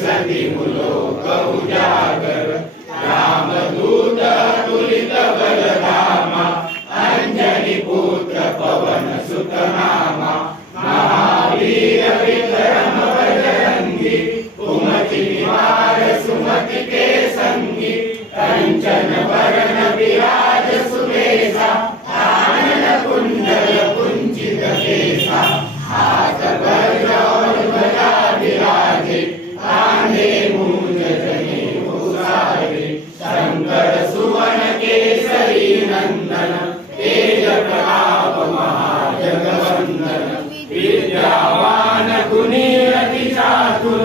सती मुलोक उजागर रामदूत तुलित बलधामा अंजनी पुत्र पवन सुत नामा महावीर विक्रम बजरंगी कुमति निवार सुमति के संगी कंचन वरण विराज सुबेसा कानन कुंडल कुंचित केसा हाथ वज्र और ध्वजा विराजे कांधे मूंज जनेऊ साजे शंकर सुवन केसरी नंदन तेज प्रताप महाजगवंदन विद्यावान गुणी अति चातुर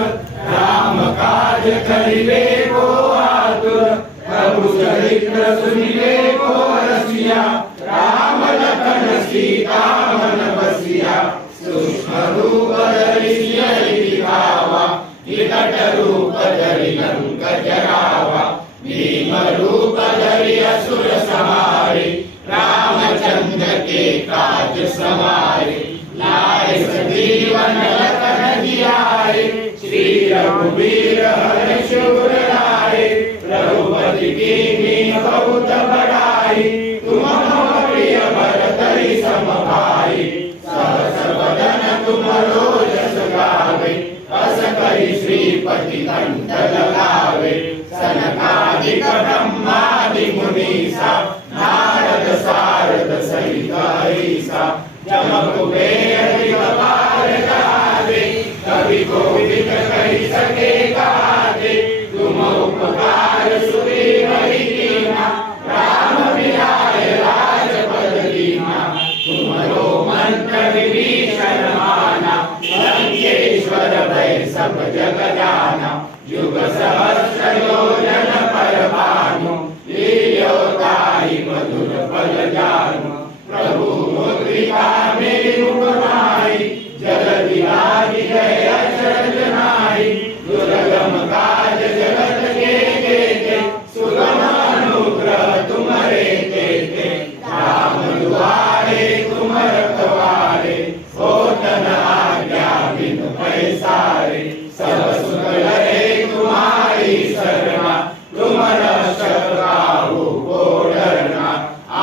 राम काज करिबे को आतुर प्रभु चरित्र सुनिबे को रसिया राम लखन सीता मन बसिया सूक्ष्म रूप धरि सियहि दिखावा विकट रूप धरि लंक जरावा भीम रूप धरि असुर संहारे रामचंद्र के काज सवारे लाए सजीवन लखन जियाए श्री रघुवीर हर्ष उर लाए रघुपति कीन्ही बहुत बड़ाई तुम मम प्रिय भरतहि सम भाई सहस वदन तुमरो जस गावे अस कहि श्रीपति कंठ लगावे सनकादिक ब्रह्मादि मुनीसा नारद सारद सहित अहिसा जम कुबेर दिगपाल जाते कवि कोविद कहि सके गाते तुम उपकार सुग्रीव ही कीना राम मिलाय राजपद दीना तुमरो मंत्र विभीषण माना लंकेश्वर भय सब जग जाना युग सहस्र योजन पर भानु लील्यो ताहि मधुर फल जानु प्रभु मुद्रिका मेरि उपमाई जगति आदि जय अचरज नाहि दुर्गम काज जगत के जेते सुगम अनुग्रह तुम्हारे तेते राम दुआरे तुम रखवारे होत न आज्ञा बिनु पैसारे सब सुख लहे तुम्हारी शरणा तुम रक्षक काहू को डरना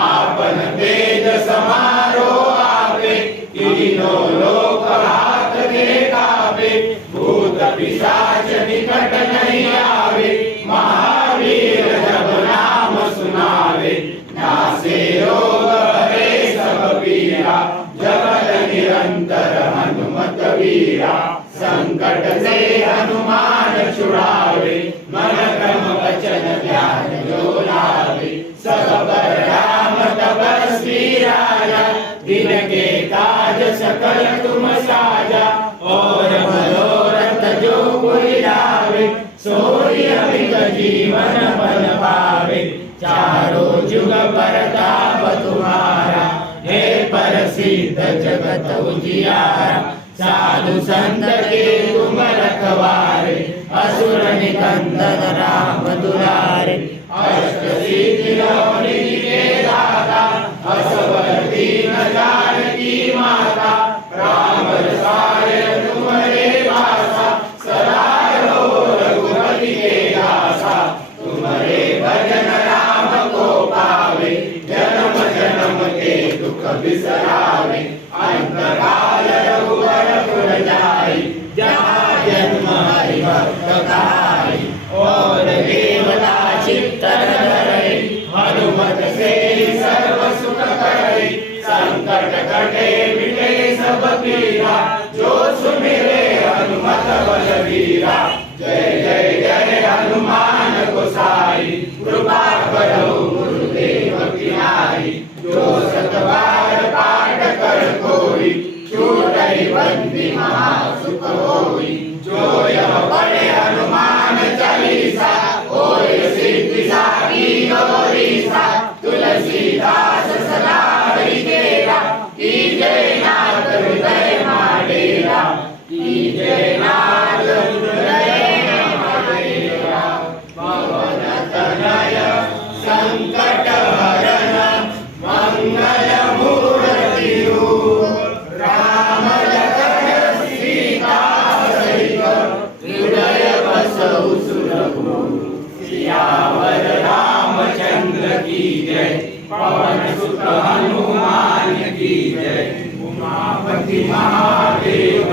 आपन तेज समारो आपे तीनों लोक हाथ के कापे भूत पिशाच निकट नहीं आवे महावीर जब नाम सुनावे नासे रोग हरे सब पीरा जगत निरंतर हनुमत वीरा संकट से हनुमान छुड़ावे मन क्रम वचन ध्यान जो लावे सब पर राम तपस्वी राजा दिन के काज सकल तुम साजा और मनोरथ जो कोई लावे सोई अमित जीवन बन पावे चारों जुग परताप तुम्हारा हे प्रसिद्ध जगत उजियारा साधु संत के तुम रखवारे असुर निकंदन राम दुलारे अष्ट सिद्धि नौ निधि के दाता असवर दीन जानकी माता राम रसाय तुम्हारे वासा सदा रहो रघुपति के दासा तुम्हारे भजन राम को पावे जन्म जन्म के दुख बिसरावे अंतकाल रघुवर पुर जाई जहाँ जन्म हरि भक्त गाई और देवता चित्तन धरे हनुमत से सर्व सुख करे संकट कटे मिटे सब पीरा जो सुमिरे हनुमत बलवीरा जय जय जय हनुमान गोसाई कृपा करो गुरुदेव की नाई जो सतबार पाठ कर कोई छूटई बंदी महासुख होई जो यह पढ़े हनुमान चालीसा होय सिद्धि साखी गौरीसा तुलसीदास सदा हरि तेरा की जय नाथ हृदय माडेरा की जय नाथ हृदय की जय, पवन सुत हनुमान की जय, उमापति महादेव